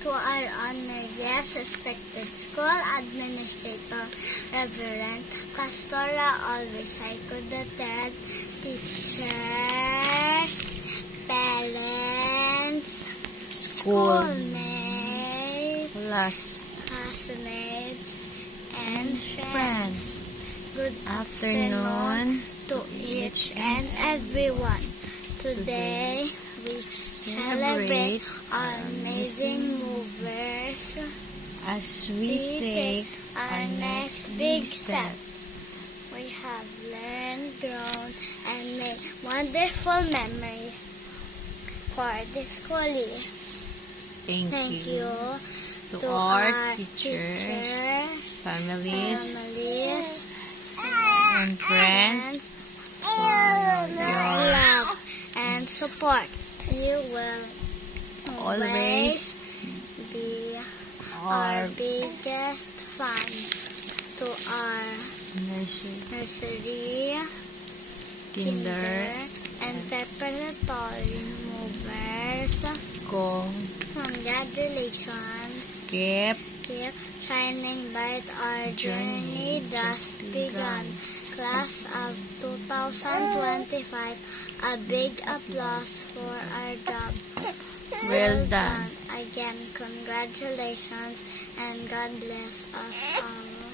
To our honored guests, respected school administrator, Reverend Pastora Always Haiko Duterte, teachers, parents, schoolmates, classmates, and friends. Good afternoon to each and everyone. Today, we celebrate our amazing movers as we take our next big step. We have learned, grown, and made wonderful memories for this school year. Thank you to our teachers, families, and friends for your love and support. You will always be our biggest fan. To our nursery, kinder, and preparatory movers, congratulations. Keep Shining bright, our journey just begun. Class of 2025, a big applause for our job. Well done. Again, congratulations and God bless us all.